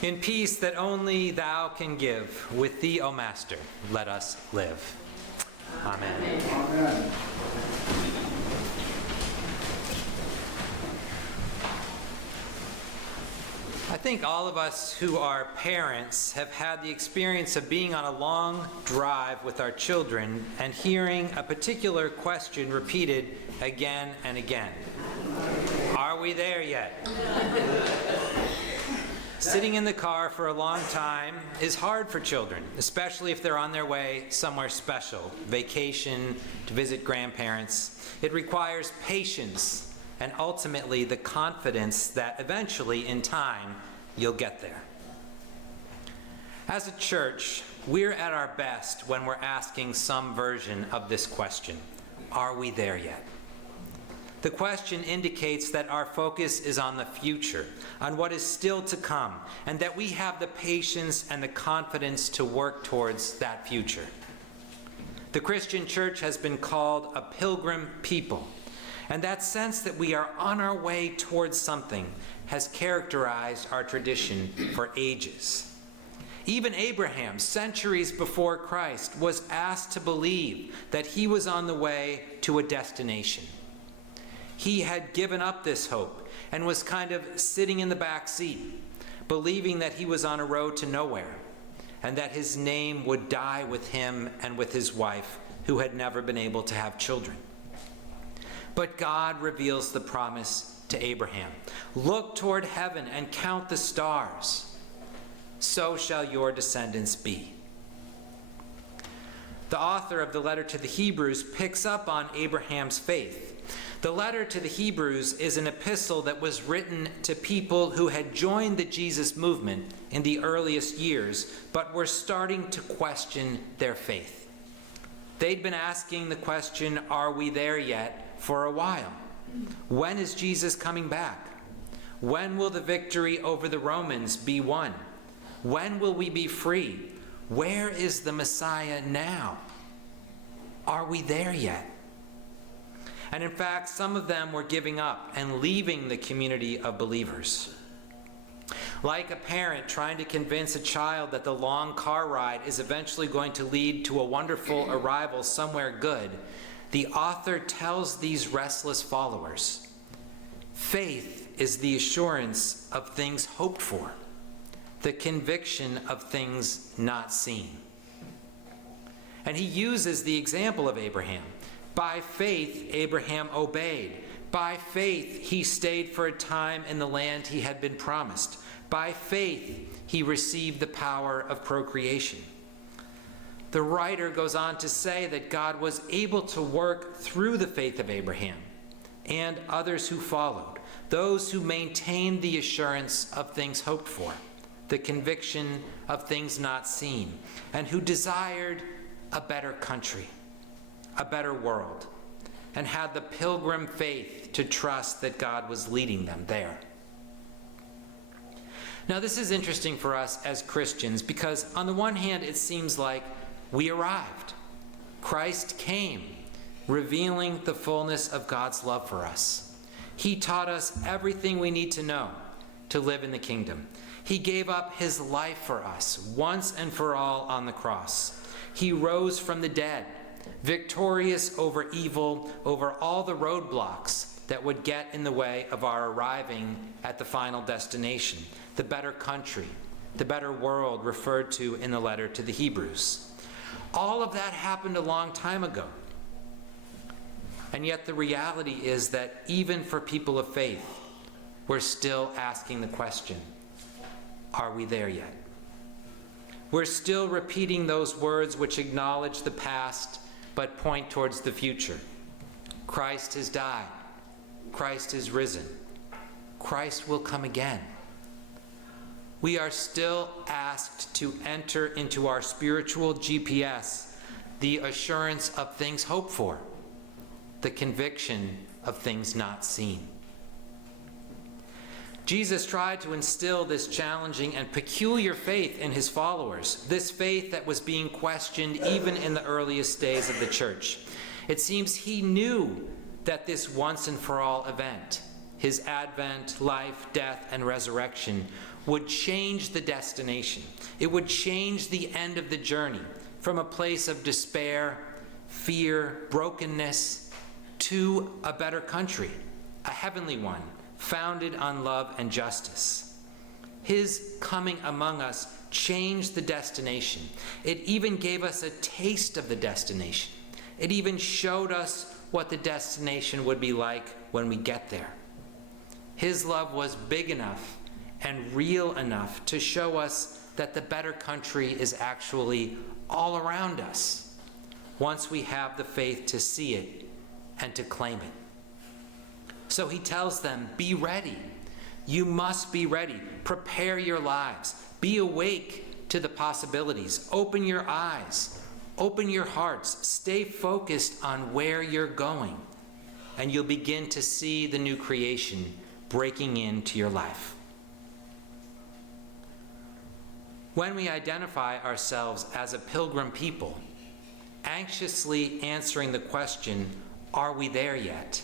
In peace that only thou can give, with thee, O Master, let us live. Amen. Amen. I think all of us who are parents have had the experience of being on a long drive with our children and hearing a particular question repeated again and again. Are we there yet? Sitting in the car for a long time is hard for children, especially if they're on their way somewhere special, vacation, to visit grandparents. It requires patience and ultimately the confidence that eventually, in time, you'll get there. As a church, we're at our best when we're asking some version of this question. Are we there yet? The question indicates that our focus is on the future, on what is still to come, and that we have the patience and the confidence to work towards that future. The Christian church has been called a pilgrim people, and that sense that we are on our way towards something has characterized our tradition for ages. Even Abraham, centuries before Christ, was asked to believe that he was on the way to a destination. He had given up this hope and was kind of sitting in the back seat, believing that he was on a road to nowhere and that his name would die with him and with his wife, who had never been able to have children. But God reveals the promise to Abraham. Look toward heaven and count the stars. So shall your descendants be. The author of the letter to the Hebrews picks up on Abraham's faith. The letter to the Hebrews is an epistle that was written to people who had joined the Jesus movement in the earliest years, but were starting to question their faith. They'd been asking the question, are we there yet, for a while. When is Jesus coming back? When will the victory over the Romans be won? When will we be free? Where is the Messiah now? Are we there yet? And in fact, some of them were giving up and leaving the community of believers. Like a parent trying to convince a child that the long car ride is eventually going to lead to a wonderful arrival somewhere good, the author tells these restless followers, faith is the assurance of things hoped for, the conviction of things not seen. And he uses the example of Abraham. By faith, Abraham obeyed. By faith, he stayed for a time in the land he had been promised. By faith, he received the power of procreation. The writer goes on to say that God was able to work through the faith of Abraham and others who followed, those who maintained the assurance of things hoped for, the conviction of things not seen, and who desired a better country, a better world, and had the pilgrim faith to trust that God was leading them there. Now, this is interesting for us as Christians because, on the one hand, it seems like we arrived. Christ came, revealing the fullness of God's love for us. He taught us everything we need to know to live in the kingdom. He gave up his life for us once and for all on the cross. He rose from the dead, victorious over evil, over all the roadblocks that would get in the way of our arriving at the final destination, the better country, the better world referred to in the letter to the Hebrews. All of that happened a long time ago. And yet the reality is that even for people of faith, we're still asking the question, are we there yet? We're still repeating those words which acknowledge the past but point towards the future. Christ has died. Christ is risen. Christ will come again. We are still asked to enter into our spiritual GPS, the assurance of things hoped for, the conviction of things not seen. Jesus tried to instill this challenging and peculiar faith in his followers, this faith that was being questioned even in the earliest days of the church. It seems he knew that this once and for all event, his advent, life, death, and resurrection, would change the destination. It would change the end of the journey from a place of despair, fear, brokenness, to a better country, a heavenly one, founded on love and justice. His coming among us changed the destination. It even gave us a taste of the destination. It even showed us what the destination would be like when we get there. His love was big enough and real enough to show us that the better country is actually all around us, once we have the faith to see it and to claim it. So he tells them, be ready. You must be ready. Prepare your lives. Be awake to the possibilities. Open your eyes. Open your hearts. Stay focused on where you're going, and you'll begin to see the new creation breaking into your life. When we identify ourselves as a pilgrim people, anxiously answering the question, are we there yet?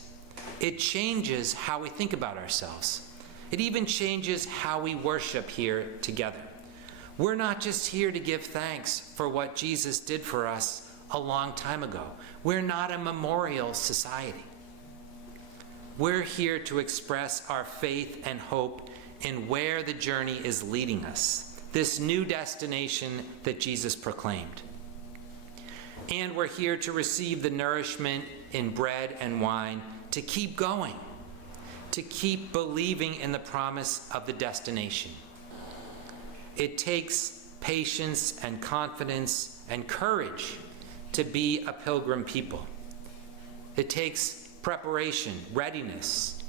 It changes how we think about ourselves. It even changes how we worship here together. We're not just here to give thanks for what Jesus did for us a long time ago. We're not a memorial society. We're here to express our faith and hope in where the journey is leading us, this new destination that Jesus proclaimed. And we're here to receive the nourishment in bread and wine, to keep going, to keep believing in the promise of the destination. It takes patience and confidence and courage to be a pilgrim people. It takes preparation, readiness,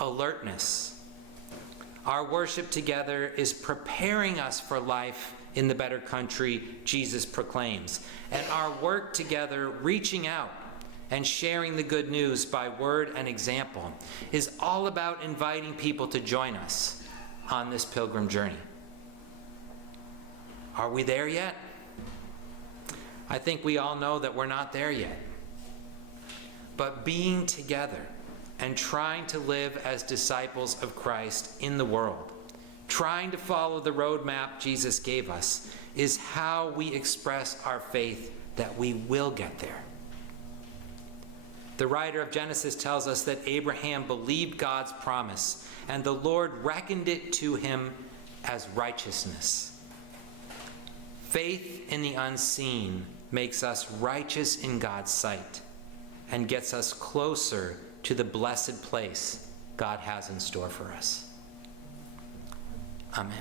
alertness. Our worship together is preparing us for life in the better country Jesus proclaims. And our work together, reaching out and sharing the good news by word and example, is all about inviting people to join us on this pilgrim journey. Are we there yet? I think we all know that we're not there yet. But being together and trying to live as disciples of Christ in the world, trying to follow the roadmap Jesus gave us, is how we express our faith that we will get there. The writer of Genesis tells us that Abraham believed God's promise, and the Lord reckoned it to him as righteousness. Faith in the unseen makes us righteous in God's sight and gets us closer to the blessed place God has in store for us. Amen.